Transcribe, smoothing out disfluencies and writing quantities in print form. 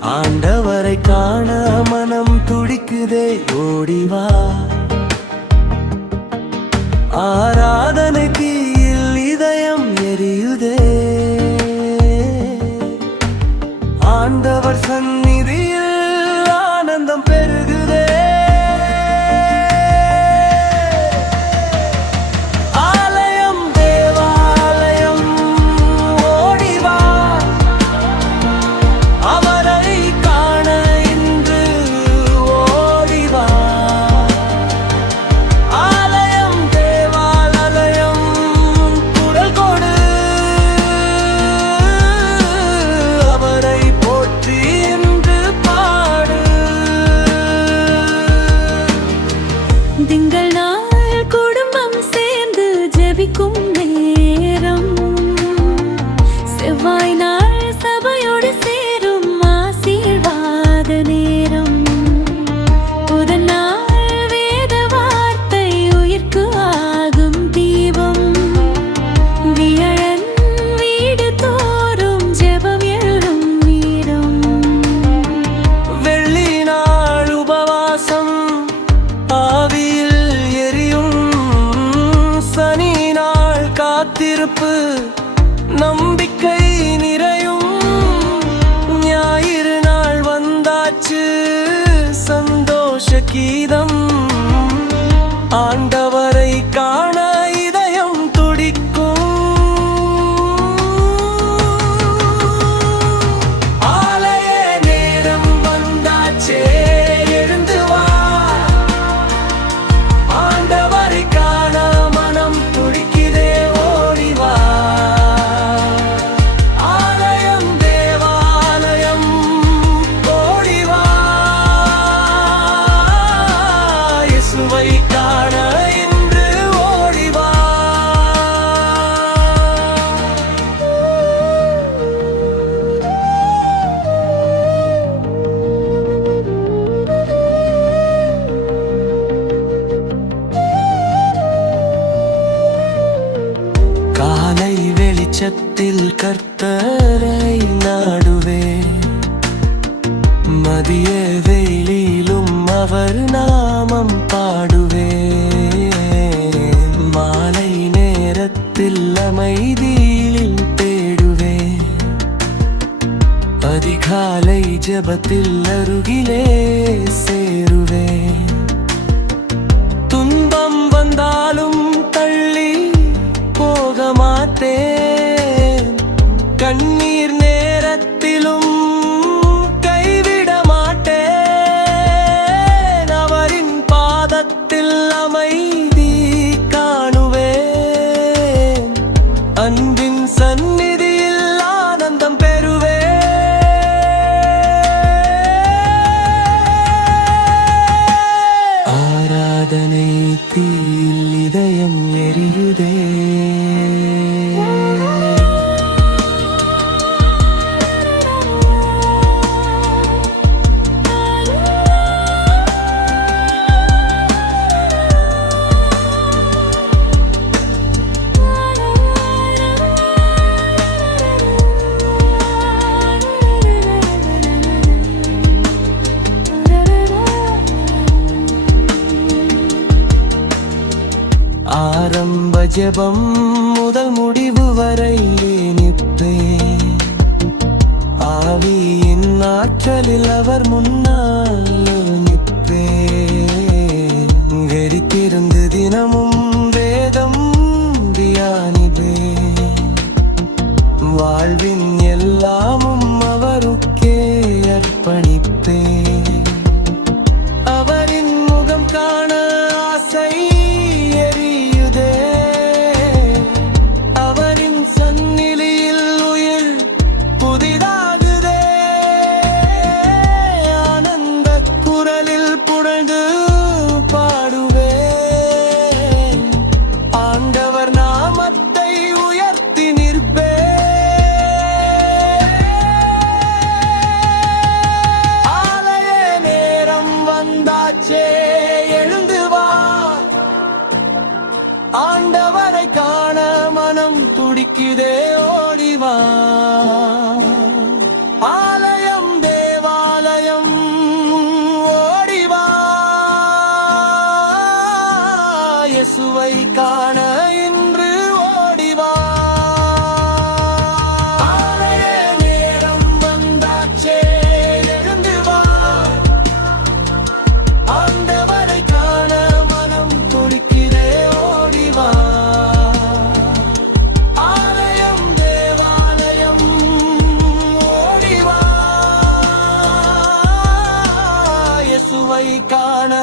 ஆண்டவரை காண மனம் துடிக்குதே ஓடிவா. ஆராதனை தீயில் இதயம் எரியுதே. ஆண்டவர் சந்நிதியில் ஆனந்தம் பெருகுதே. ஆலயம் தேவாலயம் ஓடிவா. அவரை காண இன்று ஓடிவா. ஆலயம் தேவாலயம் குரல் கொடு. அவரை போற்றி என்று பாடு. திங்கள் நாள் குடும்பம் சேர்ந்து ஜெபிக்கும் நேரம். செவ்வாய் நாள் சபையோடு சேரும் ஆசீர்வாத நேரம். புதன் நாள் வேத வார்த்தை உயிர்க்கு ஆகும் தீபம். வியழன் வீடு தோறும் ஜெபம் எழும் வீரம். வெள்ளி நாள் உபவாசம் ஆவியில் எரியும். சனி நாள் காத்திருப்பு நம்பிக்கை நிறையும். ஞாயிறு நாள் வந்தாச்சு சந்தோஷ கீதம். ஆண்டவரை காண இதயம் துடிக்கும். ஆலய நேரம் வந்தாச்சே எழுந்து வா. ஆண்டவரை காண மனம் துடிக்குதே ஓடிவா. ஆலயம் தேவாலயம் ஓடிவா. இயேசுவை காண இன்று ஓடிவா. காலை வெளிச்சத்தில் கர்த்தரை நாடுவே. மதிய வெயிலிலும் அவர் நாமம் பாடுவே. மாலை நேரத்தில் அமைதியில் தேடுவே. அதிகாலை ஜெபத்தில் அருகிலே சேருவே. துன்பம் வந்தாலும் தள்ளி போக மாட்டேன். கண்ணீர் நேரத்திலும் கைவிட மாட்டேன். அவரின் பாதத்தில் அமைதி காணுவேன். அன்பின் சந்நிதியில் ஆனந்தம் பெறுவேன். ஆராதனை தீயில் இதயம் எரியுதே. ஆரம்ப ஜெபம் முதல் முடிவு வரை நிற்பேன். ஆவியின் ஆற்றலில் அவர் முன்னால் நிற்பேன். வெறித்திருந்து தினமும் வேதம் தியானிப்பேன். வாழ்வின் எல்லாமும் அவருக்கே அர்ப்பணிப்பேன். அவரின் முகம் காண ஆசை எரியுதே. அவரின் சந்நிதியில் உயிர் புதிதாகுதே. ஆனந்த குரலில் புகழ்ந்து பாடுவேன். ஆண்டவர் நாமத்தை உயர்த்தி நிற்பேன். ஆலய நேரம் வந்தாச்சே எழுந்து வா. ஆண்டவரை காண மனம் துடிக்குதே ஓடிவா. ஆலயம் தேவா காண